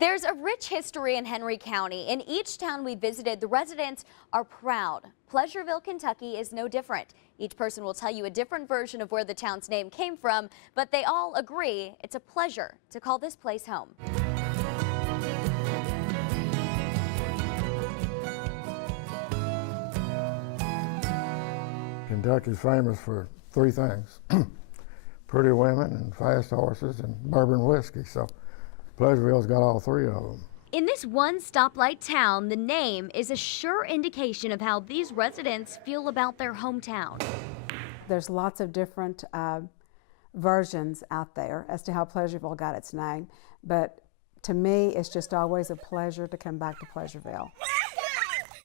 There's a rich history in Henry County. In each town we visited, the residents are proud. Pleasureville, Kentucky is no different. Each person will tell you a different version of where the town's name came from, but they all agree it's a pleasure to call this place home. Kentucky's famous for three things: pretty women and fast horses and bourbon whiskey. So Pleasureville's got all three of them. In this one stoplight town, the name is a sure indication of how these residents feel about their hometown. There's lots of different versions out there as to how Pleasureville got its name, but to me, it's just always a pleasure to come back to Pleasureville.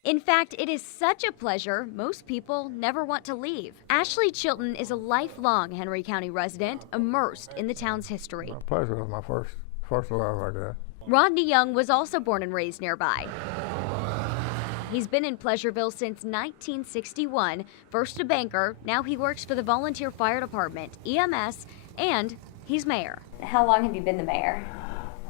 In fact, it is such a pleasure, most people never want to leave. Ashley Chilton is a lifelong Henry County resident, immersed in the town's history. Pleasureville was my first love, I guess. Rodney Young was also born and raised nearby. He's been in Pleasureville since 1961. First a banker, now he works for the volunteer fire department, EMS, and he's mayor. How long have you been the mayor?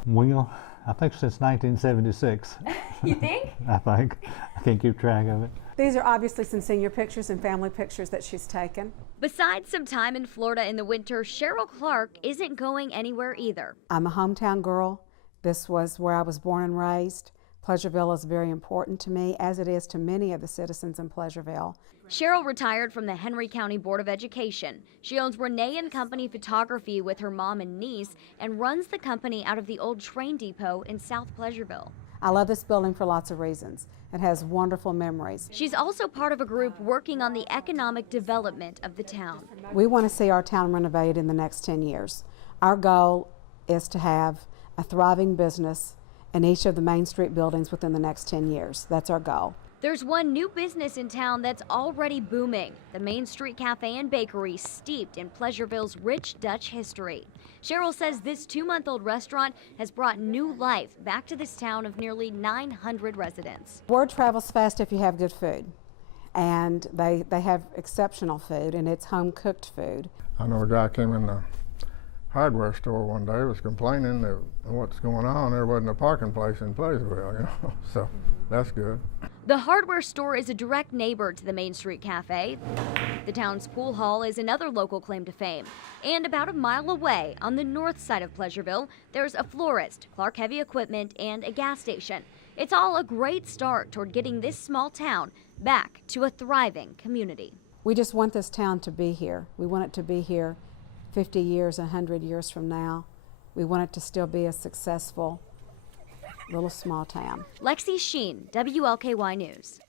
Well, I think since 1976. You think? I think. I can't keep track of it. These are obviously some senior pictures and family pictures that she's taken. Besides some time in Florida in the winter, Cheryl Clark isn't going anywhere either. I'm a hometown girl. This was where I was born and raised. Pleasureville is very important to me, as it is to many of the citizens in Pleasureville. Cheryl retired from the Henry County Board of Education. She owns Renee & Company Photography with her mom and niece and runs the company out of the old train depot in South Pleasureville. I love this building for lots of reasons. It has wonderful memories. She's also part of a group working on the economic development of the town. We want to see our town renovated in the next 10 years. Our goal is to have a thriving business in each of the Main Street buildings within the next 10 years. That's our goal. There's one new business in town that's already booming, the Main Street Cafe and Bakery, steeped in Pleasureville's rich Dutch history. Cheryl says this 2-month-old restaurant has brought new life back to this town of nearly 900 residents. Word travels fast if you have good food, and they have exceptional food, and it's home-cooked food. I know a guy came in the hardware store one day, was complaining that what's going on, there wasn't a parking place in Pleasureville, so that's good. The hardware store is a direct neighbor to the Main Street Cafe. The town's pool hall is another local claim to fame. And about a mile away, on the north side of Pleasureville, there's a florist, Clark Heavy Equipment, and a gas station. It's all a great start toward getting this small town back to a thriving community. We just want this town to be here. We want it to be here 50 years, 100 years from now. We want it to still be a successful little small town. Lexi Sheen, WLKY News.